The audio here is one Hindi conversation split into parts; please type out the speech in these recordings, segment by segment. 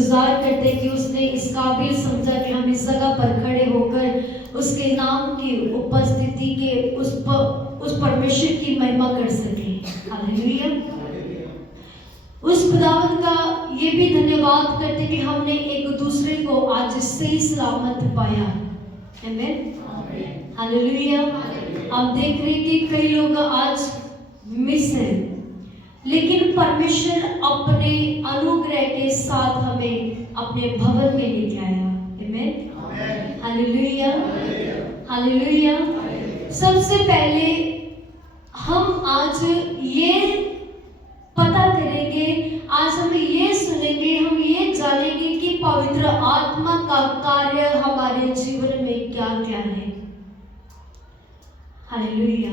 गुजार करते कि उसने इस काबिल समझा कि हम इस जगह पर खड़े होकर उसके नाम की उपस्थिति के उस परमेश्वर की महिमा कर सकें। हालेलुया। उस खुदावंद का ये भी धन्यवाद करते कि हमने एक दूसरे को आज सही सलामत पाया। आमीन। हालेलुया। आप देख रहे कि कई लोग आज मिस हैं, लेकिन परमेश्वर अपने अनुग्रह के साथ हमें अपने भवन में लेके आया। आमीन। हालेलुया। हालेलुया। सबसे पहले हम आज ये पता करेंगे, आज हम ये सुनेंगे, हम ये जानेंगे कि पवित्र आत्मा का कार्य हमारे जीवन में क्या क्या है। हालेलुया।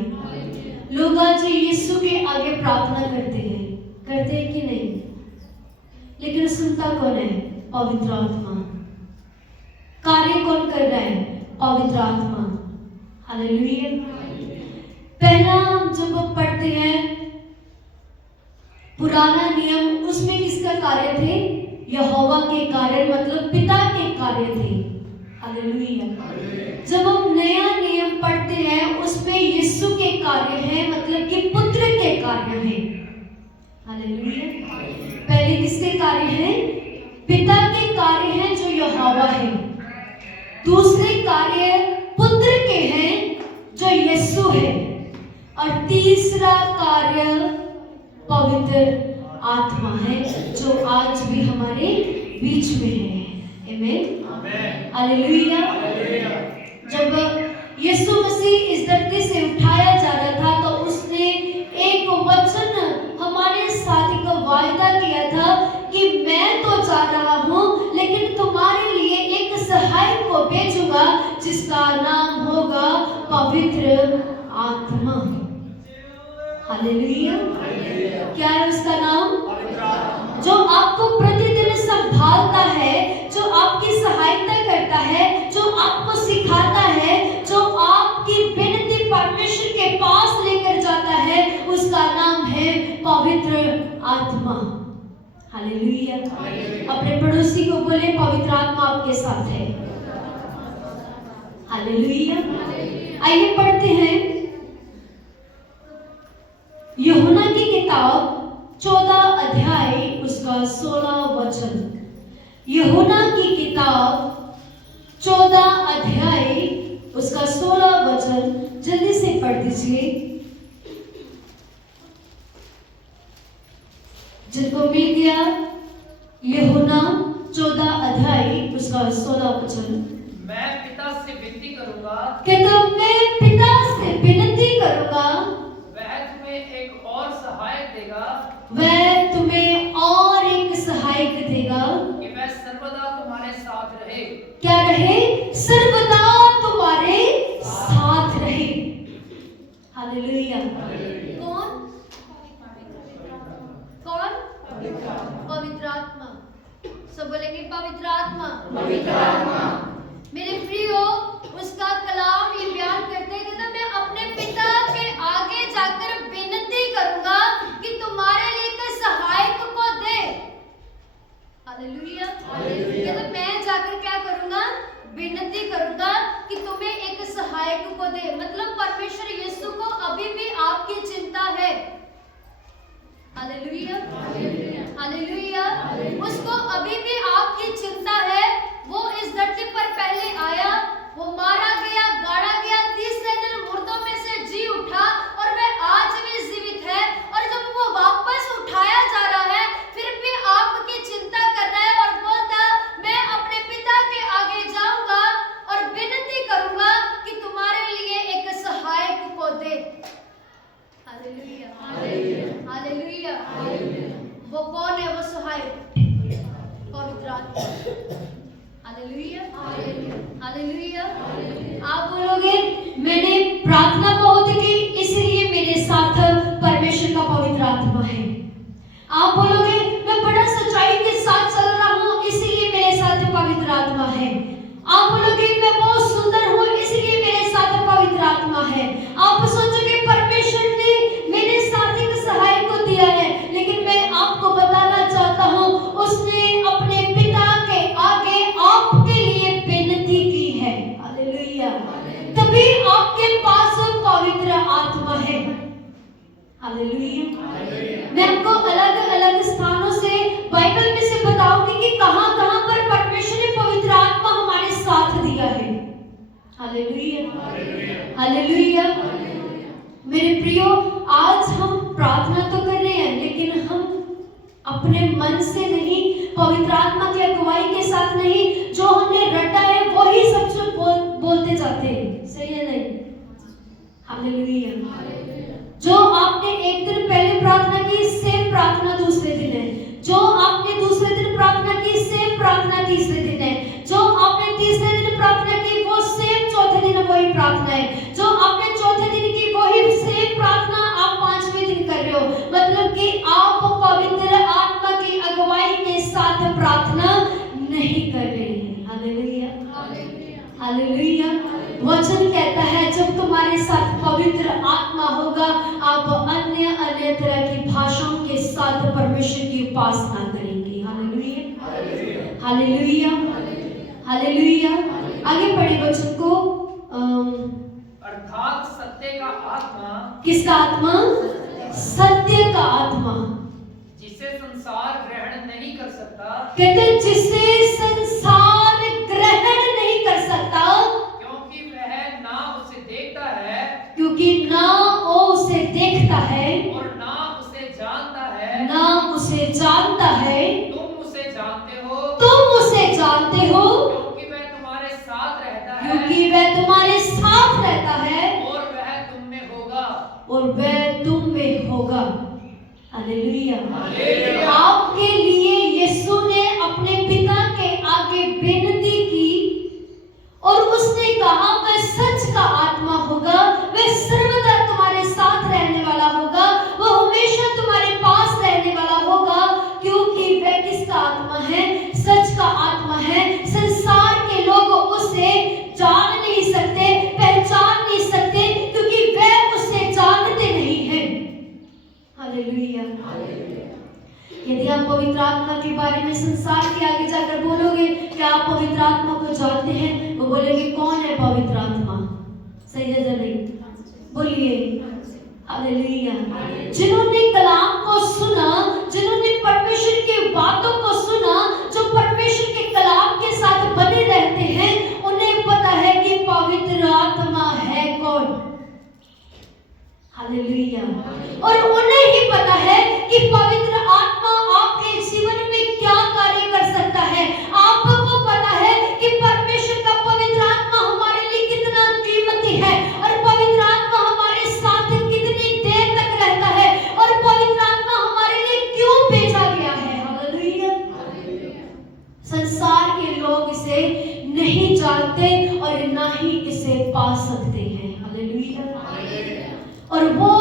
लोग आज यीशु के आगे प्रार्थना करते हैं कि नहीं? लेकिन सुनता कौन है? पवित्र आत्मा। कार्य कौन कर रहा है? पवित्र आत्मा। हालेलुया। पहला जब पढ़ते हैं पुराना नियम, उसमें किसका कार्य थे? यहोवा के कार्य, मतलब पिता के कार्य थे। हालेलुया। जब हम नया नियम पढ़ते हैं उसमें यीशु के कार्य हैं, मतलब कि पुत्र के कार्य हैं। हालेलुया। पहले किसके कार्य हैं? पिता के कार्य हैं जो यहोवा है। दूसरे कार्य पुत्र के हैं जो यीशु है, और तीसरा कार्य पवित्र आत्मा है जो आज भी हमारे बीच में है। आमीन। हालेलुया। जब यीशु मसीह इस धरती से उठाया जा रहा था तो उसने एक वचन हमारे साथी को वायदा किया था कि मैं तो जा रहा हूँ, लेकिन तुम्हारे लिए एक सहायक को भेजूंगा जिसका नाम होगा पवित्र आत्मा। हालेलुया। क्या है उसका नाम? जो आपको प्रतिदिन संभालता है, जो आपकी सहायता करता है, जो आपको सिखाता है, जो आपकी विनती परमेश्वर के पास लेकर जाता है, उसका नाम है पवित्र आत्मा। हालेलुया। अपने पड़ोसी को बोले पवित्र आत्मा आपके साथ है। हालेलुया। आइए पढ़ते हैं यूहन्ना की किताब 14 अध्याय उसका 16 वचन। यूहन्ना की किताब 14 अध्याय उसका 16 वचन जल्दी से पढ़ दीजिए। जिनको मिल गया यूहन्ना 14 अध्याय उसका 16 वचन। मैं पिता से विनती करूंगा, कहता मैं पिता से विनती करूंगा, वह तुम्हें एक और सहायक देगा, वह तुम्हें और एक सहायक देगा कि वह सर्वदा तुम्हारे साथ रहे। क्या रहे? सर्वदा तुम्हारे साथ रहे। हालेलुया। कौन? कौन? पवित्र आत्मा। सब बोलेंगे पवित्र आत्मा। पवित्र आत्मा। मेरे प्रियो, उसका कलाम ये बयान करते हैं कि मैं अपने पिता के आगे जाकर विनती करूंगा कि तुम्हारे लिए एक सहायक को दे। हालेलुया। कहते मैं जाकर क्या करूंगा? विनती करूंगा कि तुम्हें एक सहायक को दे। मतलब परमेश्वर यीशु को अभी भी आपकी चिंता है। हालेलुया। हालेलुया। उसको अभी भी आपकी चिंता है। वो इस धरती पर पहले आया, वो मारा गया, गाड़ा गया, तीसरे दिन मुर्दों में से जी उठा, और वह आज भी जीवित है। और जब वो वापस उठाया जा रहा है, फिर भी आपकी चिंता कर रहा है और बोलता मैं अपने पिता के आगे जाऊंगा और विनती करूंगा कि तुम्हारे लिए एक सहायक को दे। हालेलुया। हालेलुया। वो कौन है? वो सहायक पवित्र आत्मा। हालेलुया। हालेलुया। आप बोलोगे मैंने प्रार्थना बहुत की इसलिए मेरे साथ परमेश्वर का पवित्र आत्मा है। आप बोलोगे मैं बड़ा सच्चाई के साथ चल रहा हूँ इसलिए मेरे साथ पवित्र आत्मा है। आप बोलोगे मैं बहुत सुंदर हूँ इसलिए मेरे साथ पवित्र आत्मा है। आप सोचोगे परमेश्वर ने मेरे साथ एक सहायक को दिया है, लेकिन मैं आपको बताना चाहता हूँ उसने अपने पिता हालेलुया। मेरे प्रियो, आज हम प्रार्थना तो कर रहे हैं, लेकिन हम अपने मन से नहीं, पवित्र आत्मा की अगुवाई के साथ नहीं, जो हमने रटा है वही सब कुछ बोलते जाते हैं। सही है नहीं? हालेलुया। जो आपने एक दिन पहले प्रार्थना की, सेम प्रार्थना दूसरे दिन है। जो आपने दूसरे दिन प्रार्थना की, सेम प्रार्थना तीसरे दिन है। जो आपने तीसरे दिन प्रार्थना की, वो सेम चौथे दिन वही प्रार्थना है। जो आपने चौथे दिन की, वही सेम प्रार्थना आप पांचवें दिन कर रहे हो। मतलब कि आप पवित्र आत्मा की अगुवाई के साथ प्रार्थना नहीं कर रहे हैं। Hallelujah, hallelujah. वचन कहता है जब तुम्हारे साथ पवित्र आत्मा होगा, आप अन्य अन्य तरह की भाषाओं के साथ परमेश्वर की उपासना करेंगे। Hallelujah, hallelujah, hallelujah. आगे पढ़े वचन को। अर्थात सत्य का आत्मा, किसका आत्मा? सत्य का आत्मा, जिसे संसार ग्रहण नहीं कर सकता, कहते जिसे संसार ग्रहण नहीं कर सकता, क्योंकि वह ना उसे देखता है, क्योंकि ना वो उसे देखता है और ना उसे जानता है, ना उसे जानता है। तुम उसे जानते हो, तुम उसे जानते हो, क्योंकि वह तुम्हारे साथ रहता है, क्योंकि वह तुम्हारे साथ रहता है, और वह तुम में होगा, और वह तुम में होगा। हालेलुया। हालेलुया। आपके लिए यीशु ने अपने पिता के आगे विनती की, और उसने कहा वह सच का आत्मा होगा, वह सर्वदा तुम्हारे साथ रहने वाला होगा, वह हमेशा तुम्हारे पास रहने वाला होगा, क्योंकि वह किसका आत्मा है? सच का आत्मा है। संसार के लोग उसे जान नहीं सकते, पहचान नहीं सकते, क्योंकि वह उसे जानते नहीं हैं। हालेलुया। यदि आप पवित्र आत्मा के बारे में संसार के आगे जाकर बोलोगे कि आप पवित्र आत्मा को जानते हैं, वो बोलेंगे कौन है पवित्र आत्मा? सही है या नहीं? बोलिए हालेलुया। जिन्होंने कलाम को सुना, जिन्होंने परमेश्वर की बातों को सुना, जो परमेश्वर के कलाम के साथ बने रहते हैं, उन्हें पता है कि पवित्र आत्मा है कौन। हालेलुया। और उन्हें ही पता है कि पवित्र आत्मा आपके जीवन में क्या कार्य कर सकता है। आपको पता है कि परमेश्वर का पवित्र आत्मा हमारे लिए कितना कीमती है, और पवित्र आत्मा हमारे साथ कितनी देर तक रहता है, और पवित्र आत्मा हमारे लिए क्यों भेजा गया है। हालेलुया। संसार के लोग इसे नहीं जानते और ना ही इसे पा सकते हैं। हालेलुया। और वो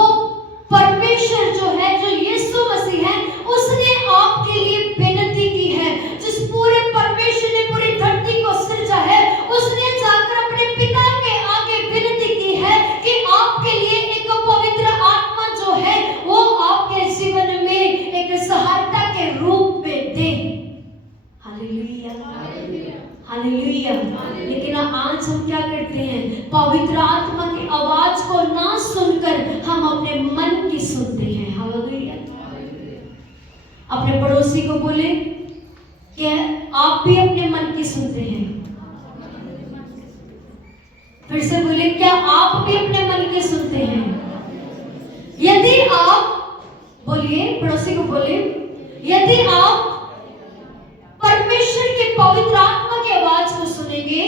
परमेश्वर जो है, जो यीशु मसीह है, उसने आपके लिए विनती की है। जिस पूरे परमेश्वर ने पूरी धरती को सृजा है, उसने जाकर अपने पिता के आगे विनती की है कि आपके लिए एक पवित्र आत्मा जो है वो आपके जीवन में एक सहायता के रूप में दे। Hallelujah, hallelujah. लेकिन आज हम क्या करते हैं? पवित्र आत्मा की आवाज को ना सुनकर हम अपने मन की सुनते हैं। हालेलुया। अपने पड़ोसी को बोले कि आप भी अपने मन की सुनते हैं। फिर से बोले, क्या आप भी अपने मन की सुनते हैं? यदि आप, बोलिए पड़ोसी को बोले, यदि आप परमेश्वर के पवित्र आत्मा की आवाज को सुनेंगे,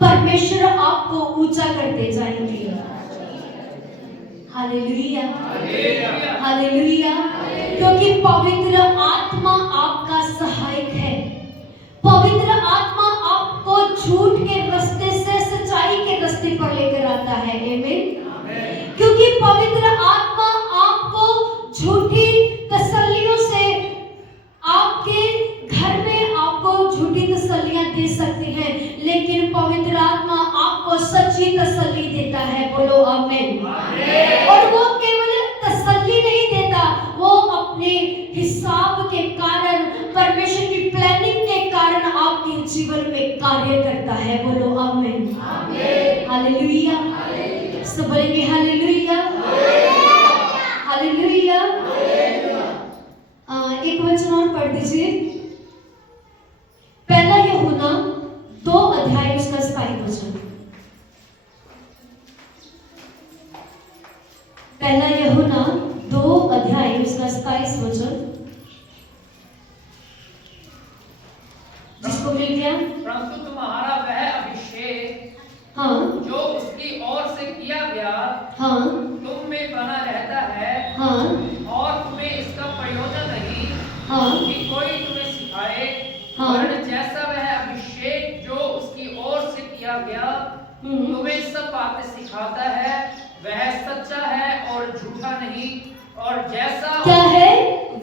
परमेश्वर आपको ऊंचा करते जाएंगे। Hallelujah, hallelujah. क्योंकि पवित्र आत्मा आपका सहायक है। पवित्र आत्मा आपको झूठ के रास्ते से सच्चाई के रास्ते पर लेकर आता है। आमीन। क्योंकि पवित्र आत्मा आपको झूठी तसल्लियों से, आपके घर में आपको झूठी तसल्लियां दे सकती हैं, लेकिन पवित्र आत्मा आपको सच्ची तसल्ली देता है। बोलो आमीन। और वो केवल तसल्ली नहीं देता, वो अपने हिसाब के कारण, परमेश्वर की प्लानिंग के कारण आपके जीवन में कार्य करता है। बोलो आमीन। हालेलुया। सब बोलेंगे हालेलुया, हालेलुया। एक वचन और पढ़ दीजिए, पहला यूहन्ना 2 अध्याय उसका 27 वचन। पहला यूहन्ना 2 अध्याय उसका 27 वचन। जिसको मिल गया? परंतु तुम्हारा वह अभिषेक हाँ जो उसकी ओर से किया गया हाँ तुम में बना रहता है हाँ और तुम्हें इसका प्रयोजन नहीं हाँ कि कोई तुम्हें सिखाए, हाँ। वरन जैसा वह अभिषेक जो उसकी ओर से किया गया तुम्हें सब बातें सिखाता है, वह सच्चा है और झूठा नहीं। और जैसा क्या है?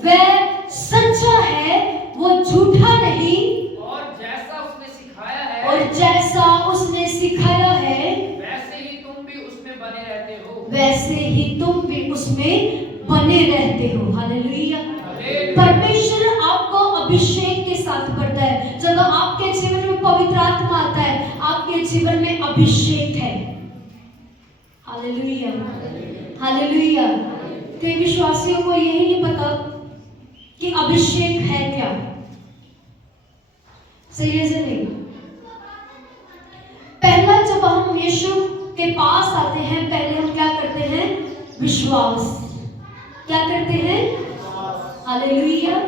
वह सच्चा है, वो झूठा नहीं। और जैसा उसने सिखाया है और जैसा उसने सिखाया है वैसे ही तुम भी उसमें बने रहते हो। वैसे ही तुम भी उसमें बने रहते हो। हालेलुया। हालेलुया। परमेश्वर आपको अभिषेक के साथ करता है। जब आपके जीवन में पवित्र आत्मा आता है, आपके जीवन में अभिषेक है। Hallelujah hallelujah. कई विश्वासियों को यही नहीं पता कि अभिषेक है क्या। सही है से नहीं? पहला जब हम यीशु के पास आते हैं, पहले हम क्या करते हैं? विश्वास। क्या करते हैं? हालेलुया।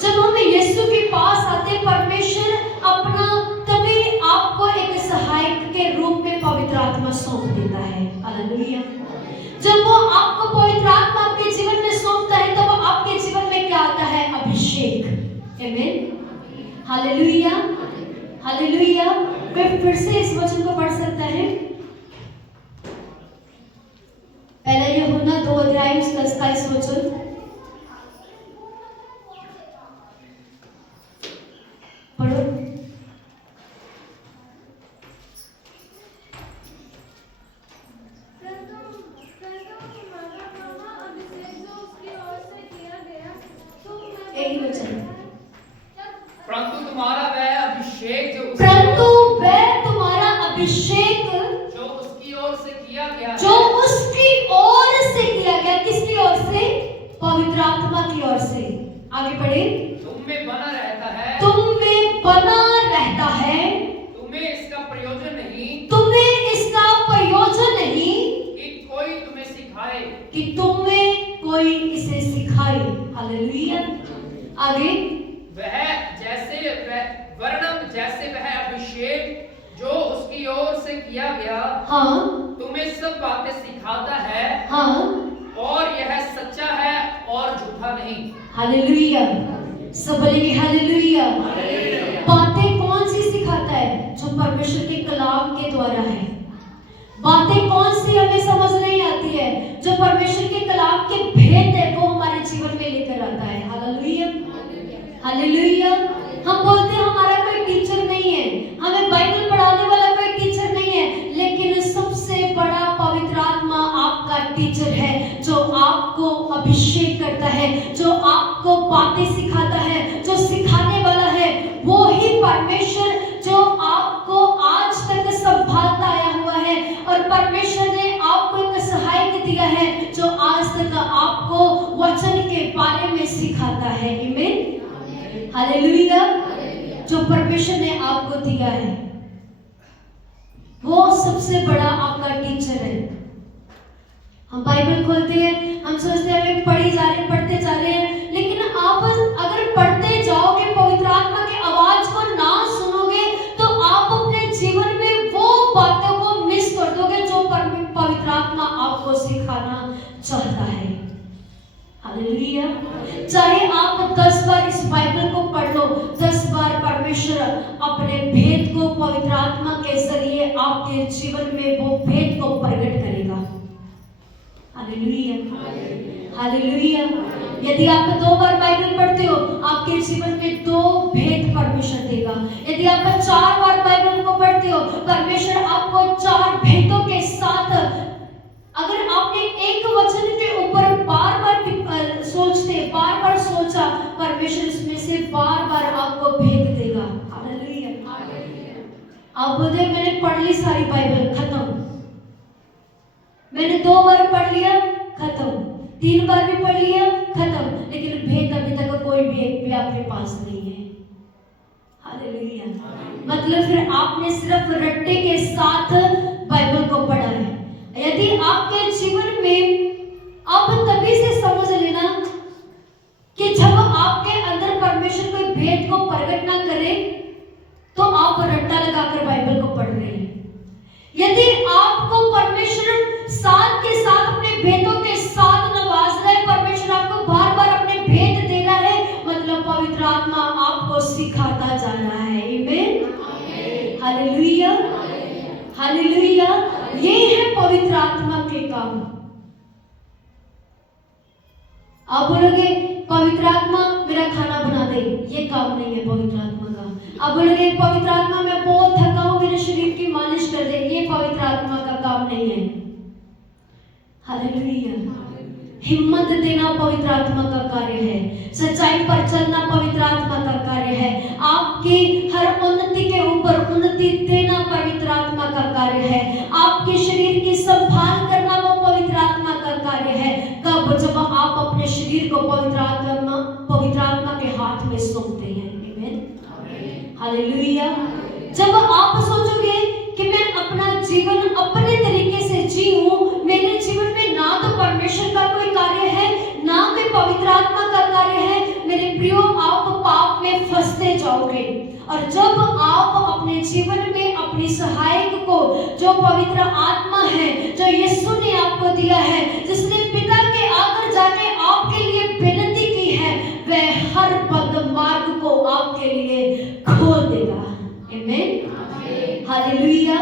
जब हम यीशु के पास आते, परमेश्वर अपना तभी आपको एक सहायक के रूप में पवित्र आत्मा सौंप देता है। हालेलुया। जब वो आपको पवित्र आत्मा आपके जीवन में सौंपता है, तब आपके जीवन में क्या आता है? अभिषेक। आमीन। Hallelujah hallelujah. मैं फिर से इस वचन को पढ़ सकता है? पहला यूहन्ना 2 अध्याय उसका 27 वचन। पढ़ो। यही वचन। परंतु तुम्हारा वह अभिषेक परंतु वह तुम्हारा अभिषेक जो उसकी ओर से किया गया जो उसकी ओर से किया गया। किसकी ओर से? पवित्र आत्मा की ओर से। आगे पढ़े। तुम में बना रहता है, तुम में बना रहता है, तुम्हें इसका प्रयोजन नहीं तुम्हें इसका प्रयोजन नहीं कि कोई तुम्हें सिखाए। कि तुम्हें कोई इसे सिखाए। हालेलुया। आगे। वर्णम जैसे वह अभिषेक जो उसकी ओर से किया गया हाँ तुम्हें सब बातें सिखाता है, हाँ और यह सच्चा है और झूठा नहीं। हालेलुया। सब बोलेंगे हालेलुया। बातें कौन सी सिखाता है? जो परमेश्वर के कलाम के द्वारा है। बातें कौन सी हमें समझ नहीं आती है? जो परमेश्वर के कलाम के भेद है, वो हमारे जीवन में लेकर आता है। Hallelujah hallelujah. हम बोलते हैं हमारा कोई टीचर नहीं है, हमें बाइबल पढ़ाने वाला कोई टीचर नहीं है, लेकिन सबसे बड़ा पवित्र आत्मा आपका टीचर है, जो आपको अभिषेक करता है, जो आपको बातें सिखाता है, जो सिखाने वाला है। वो ही परमेश्वर जो आपको आज तक संभालता आया हुआ है, और परमेश्वर ने आपको एक सहायक दिया है जो आज तक आपको वचन के बारे में सिखाता है। आमीन हालेलुया। जो परमेश्वर ने आपको दिया है, वो सबसे बड़ा आपका टीचर है। हम बाइबल खोलते हैं, हम सोचते हैं हमें पढ़ी जा रहे हैं, पढ़ते जा रहे हैं, लेकिन आप अगर पढ़ते जाओगे, पवित्र आत्मा की आवाज को ना सुनोगे, तो आप अपने जीवन में वो बातों को मिस कर दोगे जो पवित्र आत्मा आपको सिखाना चाहता है। हालेलुया। चाहे आप 10 बार इस बाइबल को पढ़ लो, 10 बार परमेश्वर अपने भेद को पवित्र आत्मा के जरिए आपके जीवन में वो भेद को प्रकट करेगा। Hallelujah hallelujah. यदि आप 2 बार बाइबल पढ़ते हो, आपके जीवन में 2 भेद परमेश्वर देगा। यदि आप 4 बार बाइबल को पढ़ते हो, परमेश्वर आपको 4 भेदों के साथ, अगर आपने एक वचन के ऊपर बार बार सोचा, परमेश्वर इसमें से बार बार आपको भेद देगा। हालेलुया। आप बोलते मैंने पढ़ ली सारी बाइबल, खत्म। मैंने 2 बार पढ़ लिया, खत्म। 3 बार भी पढ़ लिया, खत्म। लेकिन भेद अभी तक कोई भी आपके पास नहीं है। हालेलुया। मतलब फिर आपने सिर्फ रट्टे के साथ बाइबल को पढ़ा है। यदि आपके जीवन में अब तभी से समझ लेना कि जब आपके अंदर परमेश्वर कोई भेद को प्रकट ना करे तो आप रट्टा लगाकर बाइबल को पढ़ रहे हैं। यदि आपको परमेश्वर साथ के साथ अपने भेदों के साथ नवाज रहा है, परमेश्वर आपको बार बार अपने भेद दे रहा है, मतलब पवित्र आत्मा आपको सिखाता जा रहा है। आमीन, हालेलुया, हालेलुया। ये है पवित्र आत्मा के काम। आप बोलोगे पवित्र आत्मा मेरा खाना बना दे, ये काम नहीं है पवित्र आत्मा का। आप बोलोगे पवित्र आत्मा मैं बहुत थका हूं, मेरे शरीर की मालिश कर दे, ये पवित्र आत्मा का काम नहीं है। हालेलुया। हिम्मत देना पवित्र आत्मा का कार्य है। सच्चाई पर चलना पवित्र आत्मा का कार्य है। आपकी हर उन्नति के ऊपर उन्नति देना पवित्र आत्मा का कार्य है। आपके शरीर की संभाल करना वो पवित्र आत्मा का कार्य है। कब? जब आप अपने शरीर को पवित्र आत्मा के हाथ में सौंपते हैं। आमीन, हालेलुया। जब आप सोचोगे कि मैं अपना जीवन अपने तरीके से जीऊं, मेरे जीवन में ना तो परमेश्वर का कोई कार्य है ना कोई पवित्र आत्मा का कार्य है, मेरे प्रियो आप पाप में फंसते जाओगे। और जब आप अपने जीवन में अपनी सहायक को, जो पवित्र आत्मा है, जो यीशु ने आपको दिया है, जिसने पिता के आगे जाके आपके लिए विनती की है, वह हर बंद मार्ग को आपके लिए खोल देगा। आमीन, हालेलुया।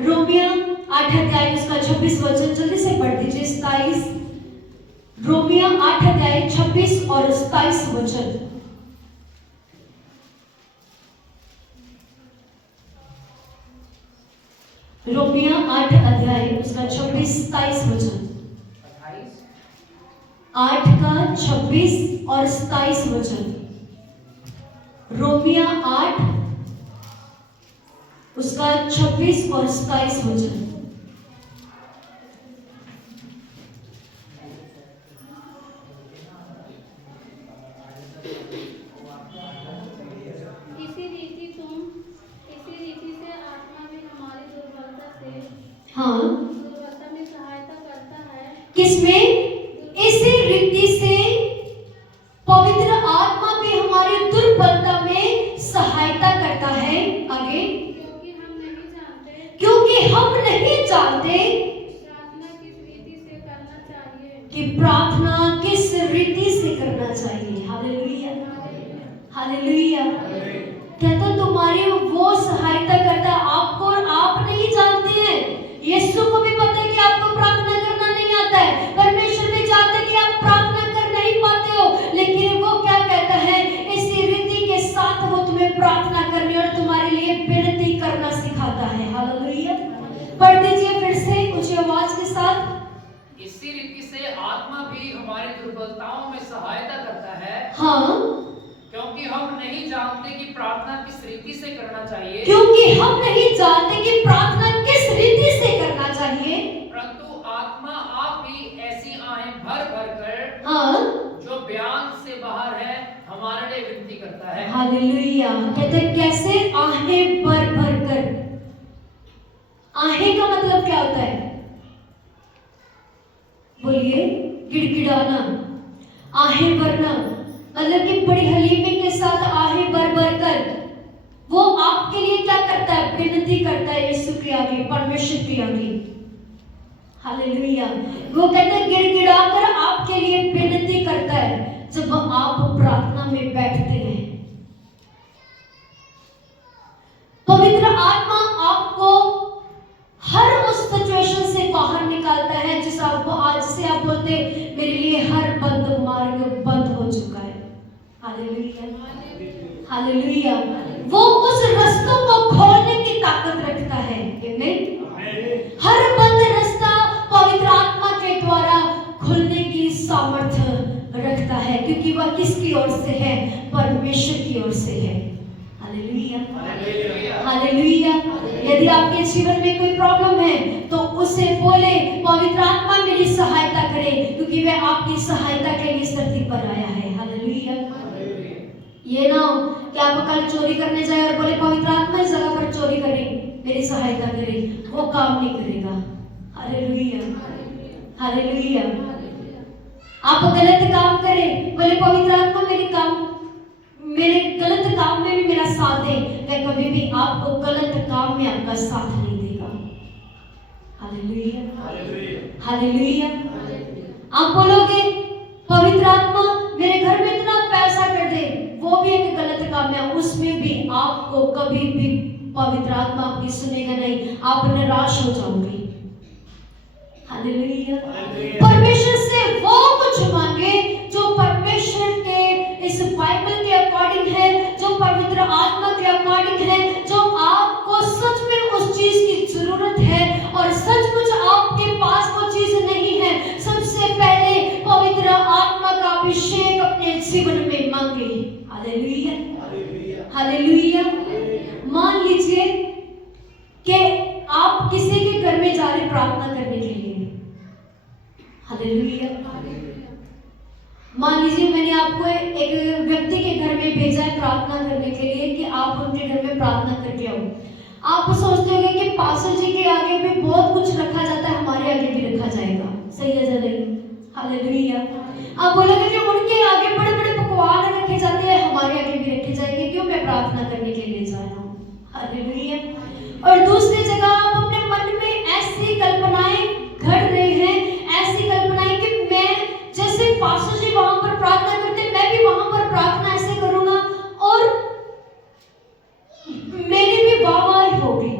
रोमियो 8 अध्याय उसका 26 वचन जल्दी से पढ़ दीजिए। 27 रोमियो 8 अध्याय 26 और 27 वचन। रोमियो 8 अध्याय उसका 26-27 वचन। 8 का 26 और 27 वचन। रोमियो 8 उसका 26 और 27 वचन। इसी रीति से आत्मा भी हमारी दुर्बलता में सहायता करता है। किसमें? इसी रीति से पवित्र आत्मा भी हमारी दुर्बलता में सहायता करता है। आगे, क्योंकि हम नहीं जानते कि प्रार्थना किस रीति से करना चाहिए। Hallelujah, hallelujah. कहता तुम्हारी वो सहायता करता है आपको, और आप नहीं जानते हैं। यीशु को भी पता है कि आपको प्रार्थना करना नहीं आता है। परमेश्वर भी जानते कि आप प्रार्थना कर नहीं पाते हो, लेकिन वो क्या कहता है? इसी रीति के साथ वो तुम्हें प्रार्थना करने और तुम्हारे लिए विनती करना सिखाता है। हालेलुया। पढ़ दीजिए फिर से ऊंची आवाज के साथ। इसी रीति से आत्मा भी हमारी दुर्बलताओं में सहायता करता है। हाँ, क्योंकि हम नहीं जानते कि प्रार्थना किस रीति से करना चाहिए। क्योंकि हम नहीं जानते कि प्रार्थना किस रीति से करना चाहिए, परंतु आत्मा आप ही ऐसी आहें भर भर कर, हाँ, जो बयान से बाहर है, हमारे लिए विनती करता है। हालेलुया। कहते कैसे? आहें भर भर कर। आहें का मतलब क्या होता है? बोलिए। गिड़गिड़ाना, आहें भरना, मतलब कि बड़ी हलीमी के साथ आहें भर भर कर वो आपके लिए क्या करता है? विनती करता है यीशु के आगे, परमेश्वर के आगे। हालेलुया। वो कहते हैं गिड़गिड़ाकर आपके लिए विनती करता है जब आप प्रार्थना में बैठते हैं। पवित्र आत्मा आपको हर उस सिचुएशन से बाहर निकालता है जिस आपको आज से आप बोलते मेरे लिए हर बंद मार्ग बंद हो चुका है। Hallelujah, hallelujah. वो उस रास्तों को खोलने की ताकत रखता है। आमीन। हर बंद रास्ता पवित्र आत्मा के द्वारा खुलने की सामर्थ्य रखता है, क्योंकि वह किसकी ओर से है? परमेश्वर की ओर से है। Hallelujah, hallelujah. यदि आपके जीवन में कोई प्रॉब्लम है तो उसे बोले पवित्र आत्मा मेरी सहायता करे, क्योंकि वह आपकी सहायता के लिए इस धरती पर आया है। हालेलुया। ये ना हो कि आप कल चोरी करने जाए और बोले पवित्र आत्मा इस जगह पर चोरी करे, मेरी सहायता करे, वो काम नहीं करेगा। Hallelujah, hallelujah. आप गलत काम करें, बोले पवित्र आत्मा मेरे गलत काम में भी मेरा साथ दे, वह कभी भी आपको गलत काम में आपका साथ नहीं देगा। Hallelujah, hallelujah. आप बोलोगे पवित्र आत्मा मेरे घर में इतना पैसा कर दे, वो भी एक गलत काम है, उसमें भी आपको कभी भी पवित्र आत्मा आपकी सुनेगा नहीं, आप निराश हो जाओगे। हालेलुया। परमेश्वर से वो कुछ मांगे जो परमेश्वर के इस बाइबल के अकॉर्डिंग है, जो पवित्र आत्मा के अकॉर्डिंग है, जो आपको सच में उस चीज की जरूरत है और सचमुच आपके पास वो चीज नहीं है। सबसे पहले पवित्र आत्मा का अभिषेक अपने जीवन में मांगे। Hallelujah, hallelujah. मान लीजिए कि आप किसी के घर में जा रहे प्रार्थना करने के लिए। हालेलुया। मान लीजिए मैंने आपको एक व्यक्ति के घर में भेजा है प्रार्थना करने के लिए कि आप उनके घर में प्रार्थना करके आओ। आप सोचते होंगे कि पास्टर जी के आगे भी बहुत कुछ रखा जाता है, हमारे आगे भी रखा जाएगा। सही है या नहीं? हालेलुया। आप बोलोगे कि उनके आगे बड़े बड़े पकवान रखे जाते हैं, हमारे आगे भी रखे जाएंगे, क्यों? मैं प्रार्थना करने के लिए जा रहा हूँ। हालेलुया। और दूसरी जगह आप अपने मन में ऐसी कल्पनाएं घड़ रहे हैं, ऐसी कल्पनाएं कि मैं जैसे पास्टर जी वहां पर प्रार्थना करते, मैं भी वहां पर प्रार्थना ऐसे करूंगा और मेरी भी वाहवाही होगी।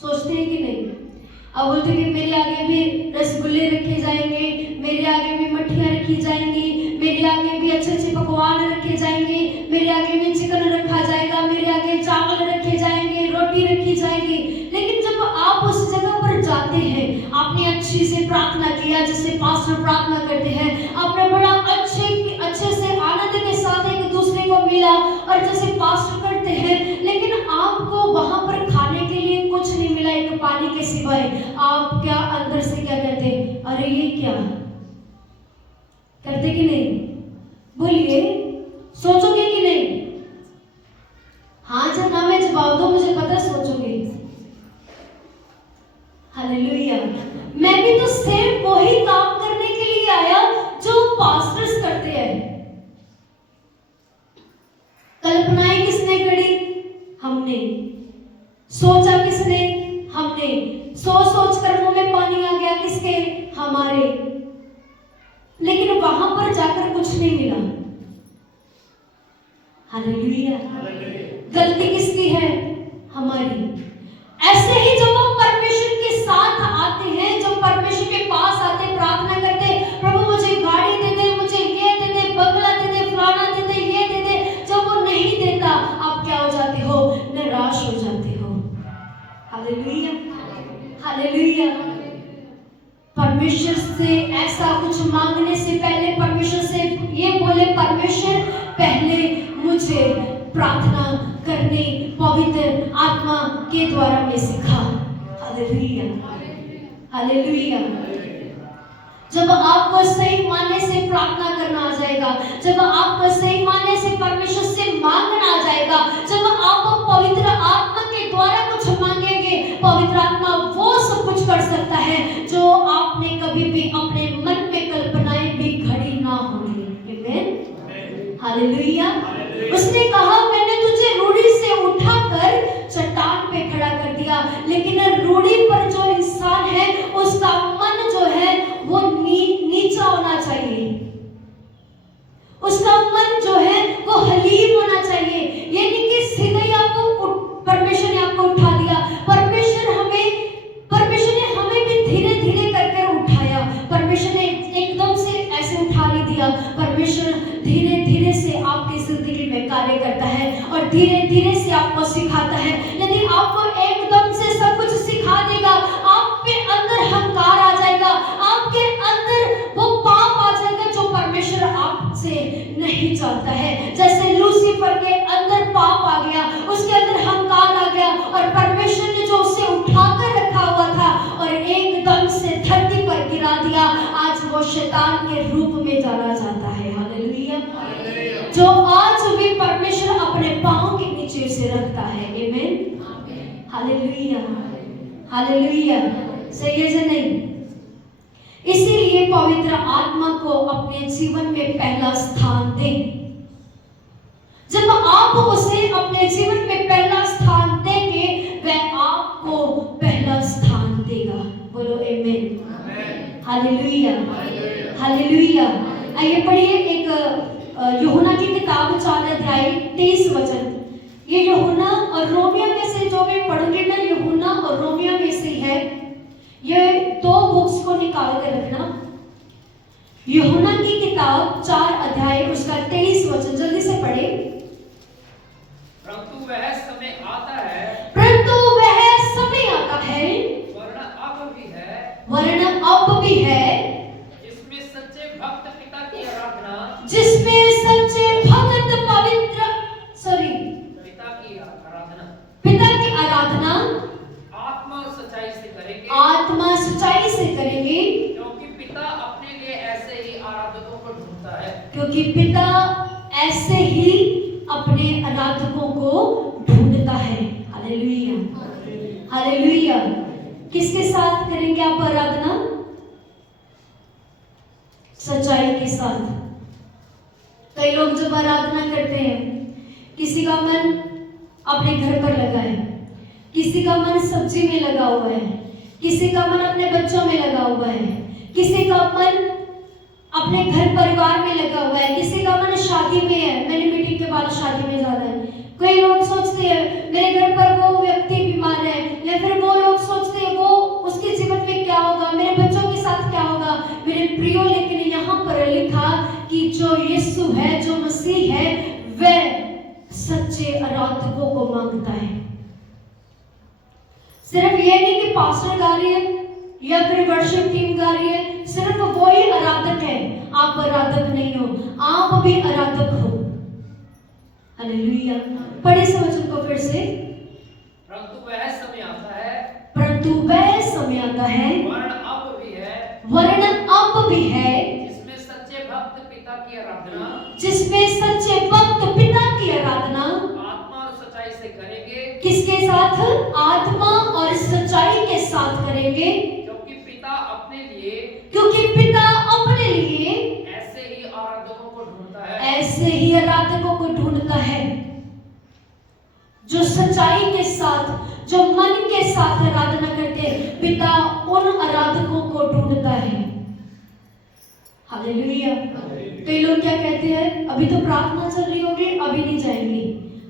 सोचते हैं कि नहीं? अब बोलते कि मेरे आगे भी रसगुल्ले रखे जाएंगे, मेरे आगे भी मठियाँ रखी जाएंगी, मेरे आगे भी अच्छे अच्छे पकवान रखे जाएंगे, मेरे आगे भी चिकन रखा जाएगा, मेरे आगे चावल रखे जाएंगे, रोटी रखी जाएगी। लेकिन जब आप उस जगह पर जाते हैं, आपने अच्छी से प्रार्थना किया, जैसे पास्टर प्रार्थना करते हैं, आपने बड़ा अच्छे से आनंद के साथ एक दूसरे को मिला और जैसे पास्टर करते हैं, लेकिन आपको वहां पर खाने के लिए कुछ नहीं मिला एक पानी के सिवाय, आप क्या अंदर से क्या कहते? अरे ये क्या करते कि नहीं? बोलिए, सोचोगे कि नहीं? हाँ या ना में जवाब दो, मुझे पता सोचोगे। हालेलुया। मैं भी तो सेम वही काम करने के लिए आया जो पास्टर्स करते हैं। कल्पनाएं किसने गढ़ी? हमने। सोचा किसने? हमने। सोच कर मुंह में पानी आ गया किसके? हमारे। लेकिन वहां पर जाकर कुछ नहीं मिला। हालेलुया। गलती किसकी है? हमारी। ऐसे ही जब हम परमेश्वर के साथ आते हैं, जब परमेश्वर के पास आते, प्रार्थना करते, प्रभु मुझे गाड़ी दे दे, मुझे ये दे दे, बंगला दे दे, फलाना दे दे, ये दे दे, जब वो नहीं देता, आप क्या हो जाते हो? निराश हो जाते हो। Hallelujah, hallelujah. परमेश्वर से ऐसा कुछ मांगने से पहले परमेश्वर से ये बोले, परमेश्वर पहले मुझे प्रार्थना करने पवित्र आत्मा के द्वारा मैं सीखा। Hallelujah, hallelujah. जब आपको सही मानने से प्रार्थना करना आ जाएगा, जब आपको सही मानने से परमेश्वर से मांगना आ जाएगा, जब आप पवित्र आत्मा के द्वारा कुछ मांगेंगे, पवित्र आत्मा वो सब कुछ कर सकता है जो आपने कभी भी अपने मन में कल्पनाएं भी घड़ी ना होंगी। आमीन, हालेलुया। उसने कहा मैंने तुझे रूढ़ी से उठाकर चट्टान पे खड़ा कर दिया, लेकिन रूढ़ी पर जो इंसान है उसका मन जो है वो नीचा होना चाहिए, उसका मन जो है वो हलीम होना चाहिए। ये नहीं कि सीधे ही आपको परमेश्वर ने आपको उठा दिया। परमेश्वर ने हमें भी धीरे धीरे कर उठाया। परमेश्वर ने एकदम से ऐसे उठा नहीं दिया। परमेश्वर धीरे धीरे से आपकी जिंदगी में कार्य करता है और धीरे धीरे से आपको सिखाता है। यदि आपको एकदम से सब कुछ सिखा देगा, आप पे अंदर हंकार आ जाएगा, आपके अंदर वो पाप आ जाएगा जो परमेश्वर आपसे नहीं चाहता है। जैसे लूसीफर के अंदर पाप आ गया, उसके अंदर हंकार आ गया और परमेश्वर ने जो उसे उठाकर रखा हुआ था और एकदम से धरती पर गिरा दिया, आज वो शैतान के रूप में जाना जाता है। हालेलुया। जो आज भी परमेश्वर अपने पांव के नीचे उसे रखता है। आमीन, हालेलुया, हालेलुया। सही है या नहीं? इसीलिए पवित्र आत्मा को अपने जीवन में पहला स्थान दें। जब आप उसे अपने जीवन में पहला स्थान देंगे, वह आपको पहला स्थान देगा। बोलो आमीन, हालेलुया, हालेलुया। आइए पढ़िए एक यूहन्ना की किताब 4 अध्याय 23 वचन। ये यूहन्ना और रोमियो में से जो मैं पढ़ूंगी ना, यूहन्ना और रोमियो में से है। ये 2 बुक्स को निकाल कर रखना। यूहन्ना की किताब 4 अध्याय उसका 23 वचन, जल्दी से पढ़े। परंतु वह समय आता है, परंतु वह समय आता है, वरना अब भी है, वरना अब भी है, जिसमें सच्चे भक्त पिता की आराधना, जिसमें सच्चे भक्त पिता की आराधना आत्मा और सच्चाई से करेंगे, आत्मा सच्चाई से करेंगे, क्योंकि पिता अपने लिए ऐसे ही आराधकों को ढूंढता है। क्योंकि पिता ऐसे ही अपने आराधकों को ढूंढता है। Hallelujah, hallelujah. किसके साथ करेंगे आप आराधना? सच्चाई के साथ। कई लोग जब आराधना करते हैं, किसी का मन अपने घर पर लगा है, किसी का मन सब्जी में लगा हुआ है, किसी का मन अपने बच्चों में लगा हुआ है, किसी का मन अपने घर परिवार में लगा हुआ है, किसी का मन शादी में है, मैंने मीटिंग के बाद शादी में जाना है। कई लोग सोचते हैं मेरे घर पर वो व्यक्ति बीमार है, या फिर वो लोग सोचते हैं वो उसके जीवन में क्या होगा, मेरे बच्चों के साथ क्या होगा। मेरे प्रियो, लेकिन यहाँ पर लिखा कि जो यीशु है, जो मसीह है, वह सच्चे आराधकों को मांगता है। सिर्फ ये नहीं कि पास्टर गा रही है या फिर वर्शिप टीम गा रही है, सिर्फ वो ही आराधक है। आप आराधक नहीं हो, आप भी आराधक हो। हालेलुया। पढ़े इस वचन को फिर से। परंतु वह समय आता है, परंतु वह समय आता है, वरन अब भी है, वरन अब भी है, जिसमें सच्चे भक्त पिता की आराधना, जिसमें सच्चे भक्त पिता की आराधना आत्मा और सच्चाई से करेंगे, किसके साथ? आत्मा और सच्चाई के साथ करेंगे, क्योंकि पिता अपने लिए क्योंकि पिता अपने लिए ऐसे ही आराधकों को ढूंढता है। ऐसे ही आराधकों को ढूंढता है। जो सच्चाई के साथ, जो मन के साथ आराधना करते हैं, पिता उन आराधकों को ढूंढता है। हालेलुया। कई लोग क्या कहते हैं, अभी तो प्रार्थना चल रही होगी, अभी नहीं जाएंगे,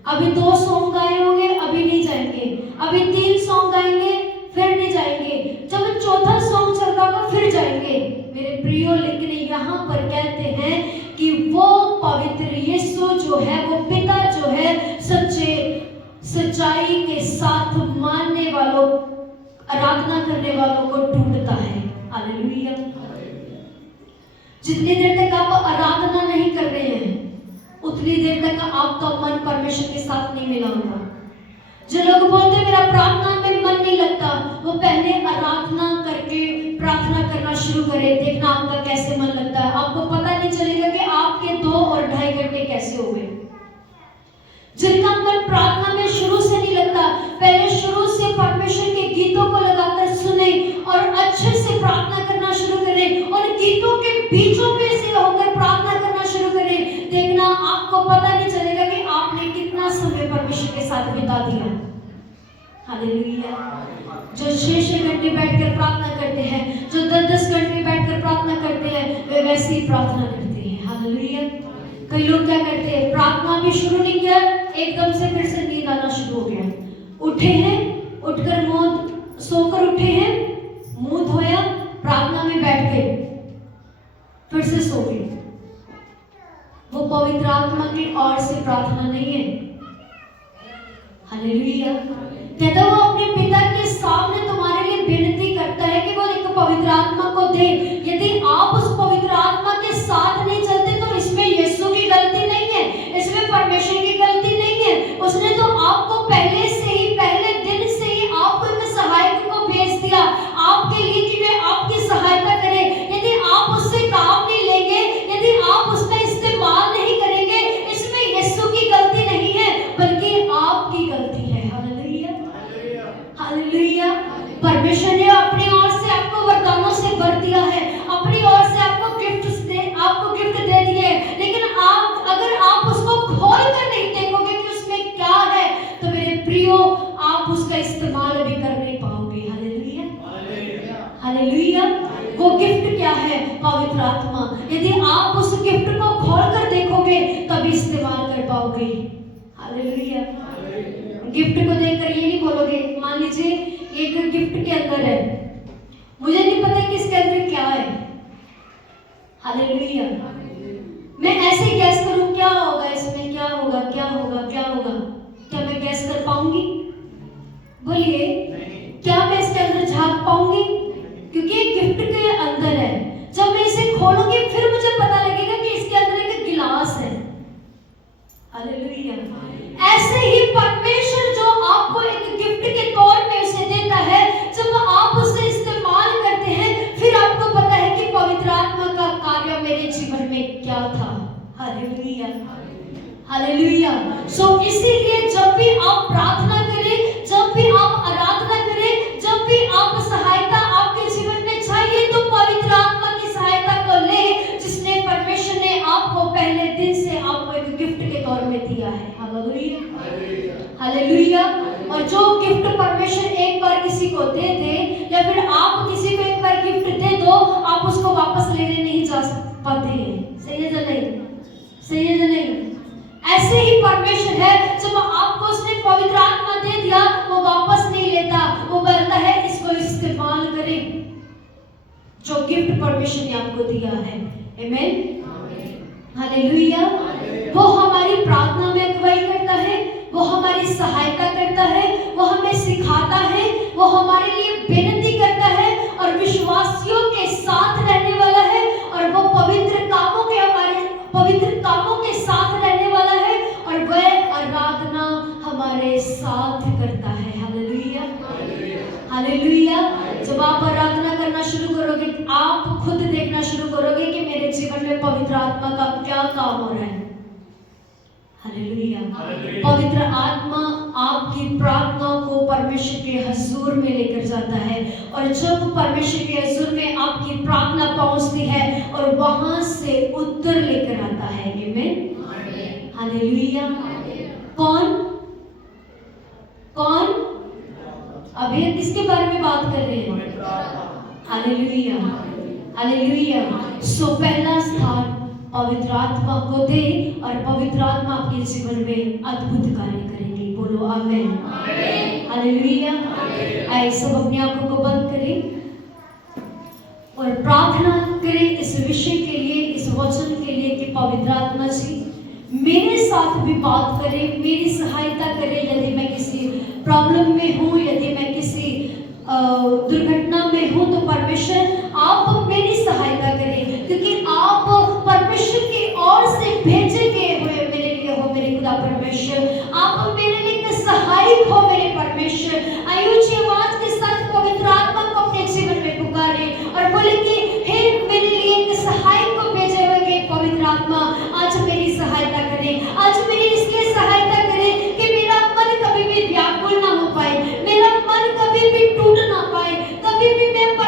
अभी 2 सॉन्ग गाए होंगे, अभी नहीं जाएंगे, अभी 3 सॉन्ग गाएंगे, फिर नहीं जाएंगे, जब 4था सॉन्ग चलता होगा फिर जाएंगे। मेरे प्रियो, लेकिन यहाँ पर कहते हैं कि वो पवित्र यीशु जो है, वो पिता जो है, सच्चाई के साथ मानने वालों, आराधना करने वालों को ढूंढता है। हालेलुया। जितनी देर तक आप आराधना नहीं कर रहे हैं, उतनी देर तक आपका मन परमेश्वर के साथ नहीं मिला होगा। जो लोग बोलते हैं मेरा प्रार्थना में मन नहीं लगता, वो पहले आराधना करके प्रार्थना करना शुरू करें, देखना आपका कैसे मन लगता है। आपको पता नहीं चलेगा कि आपके 2 और 2.5 घंटे कैसे हो गए। जिनका मन प्रार्थना में शुरू से नहीं लगता, पहले शुरू से परमेश्वर के गीतों को लगाकर सुने और अच्छे से प्रार्थना करना शुरू करें, और गीतों के बीचों में से होकर प्रार्थना करना शुरू करें। देखना आपको पता नहीं चलेगा कि आपने कितना समय परमेश्वर के साथ बिता दिया। हालेलुया। जो 6-6 घंटे बैठकर प्रार्थना करते हैं, जो 10-10 घंटे बैठकर प्रार्थना करते हैं, वे वैसे ही प्रार्थना करते हैं। हालेलुया। कई लोग क्या करते हैं, प्रार्थना भी शुरू नहीं किया, एकदम से फिर से नींद आना शुरू हो गया। उठे हैं, उठकर मुंह सोकर उठे हैं, मुंह धोया, प्रार्थना में बैठ गए, फिर से सो गए। वो पवित्र आत्मा की ओर से प्रार्थना नहीं है। हालेलुया। कहता वो अपने पिता के सामने तुम्हारे लिए विनती करता है कि वो एक पवित्र आत्मा को दे। यदि आप उस पवित्र आत्मा के साथ नहीं चलते तो इसमें यीशु की गलती नहीं है, इसमें परमेश्वर की गलती नहीं है। उसने तो आपको पहले से ही, पहले दिन से ही आपको एक सहायक को भेज दिया आपके लिए कि वे आपकी सहायता करे। यदि आप उससे काम नहीं लेंगे, यदि आप उसका इस्तेमाल नहीं करेंगे, इसमें यीशु की गलती नहीं है। यदि आप उस गिफ्ट को खोल कर देखोगे तभी इस्तेमाल कर पाओगे। हालेलुया। गिफ्ट को देखकर ये नहीं बोलोगे, मान लीजिए एक गिफ्ट के अंदर है, मुझे नहीं पता कि इसके अंदर क्या है। हालेलुया। मैं ऐसे ही गैस करूं क्या होगा इसमें, क्या होगा, क्या होगा, क्या होगा, क्या मैं गैस कर पाऊंगी? बोलिए, क्या मैं इसके अंदर झांक पाऊंगी? क्योंकि ये गिफ्ट के अंदर है। जब मैं इसे खोलूंगी फिर मुझे पता लगेगा कि इसके अंदर एक गिलास है। हालेलुया। ऐसे ही परमेश्वर जो आपको एक गिफ्ट के तौर पे उसे देता है, जब आप उसे इस्तेमाल करते हैं फिर आपको पता है कि पवित्र आत्मा का कार्य मेरे जीवन में क्या था। हालेलुया। हालेलुया। सो इसीलिए जब भी आप प्रार्थना करें, जब भी आप आराधना करें, जब भी आप सहायता आपके जीवन में चाहिए तो पवित्र आत्मा की सहायता को ले, जिसने परमेश्वर ने आपको पहले दिन से आपको एक गिफ्ट के तौर में दिया है। हालेलुया। हालेलुया। और जो गिफ्ट परमेश्वर एक बार किसी को दे दे, या फिर आप किसी को एक बार गिफ्ट दे दो, आप उसको वापस लेने नहीं जा पाते हैं। सही है या नहीं? सही है या नहीं? ऐसे ही परमेश्वर है, जब आपको उसने पवित्र आत्मा दे दिया वो वापस नहीं लेता, वो बोलता है इसको इस्तेमाल करें जो गिफ्ट परमेश्वर ने आपको दिया है। आमीन। हालेलुया। वो हमारी प्रार्थना में अगुवाई करता है, वो हमारी सहायता करता है, वो हमें सिखाता है, वो हमारे लिए विनती करता है और विश्वासियों के साथ रहने वाला है, और वो पवित्र कामों के साथ रहने वाला है, और वह आराधना हमारे साथ करता है। हालेलुया। हालेलुया। जब आप आराधना करना शुरू करोगे, आप खुद देखना शुरू करोगे कि मेरे जीवन में पवित्र आत्मा का क्या काम हो रहा है। हालेलुया। पवित्र आत्मा आपकी प्रार्थना को परमेश्वर के हुजूर में लेकर जाता है, और जब परमेश्वर के हुजूर में आपकी प्रार्थना पहुंचती है और वहां से उत्तर लेकर आता है। आमीन। हालेलुया। कौन कौन अभी किसके बारे में बात कर रहे हैं? हालेलुया। हालेलुया। सो पहला स्थान पवित्र आत्मा को दे, और पवित्र आत्मा आपके जीवन में अद्भुत कार्य करेंगे। बोलो आमीन। हालेलुया। आइए सब अपनी आंखों को बंद करें और प्रार्थना करें इस विषय के लिए, इस वचन के लिए कि पवित्र आत्मा जी मेरे साथ भी बात करें, मेरी सहायता करें। यदि मैं किसी प्रॉब्लम में हूँ, यदि मैं किसी दुर्घटना में हूँ, तो परमेश्वर आप मेरी सहायता करें, क्योंकि आप परमेश्वर की ओर से भेजे गए हुए मेरे लिए हो। मेरे खुदा परमेश्वर, आप मेरे लिए सहायक हो। मेरे परमेश्वर, आयुष्य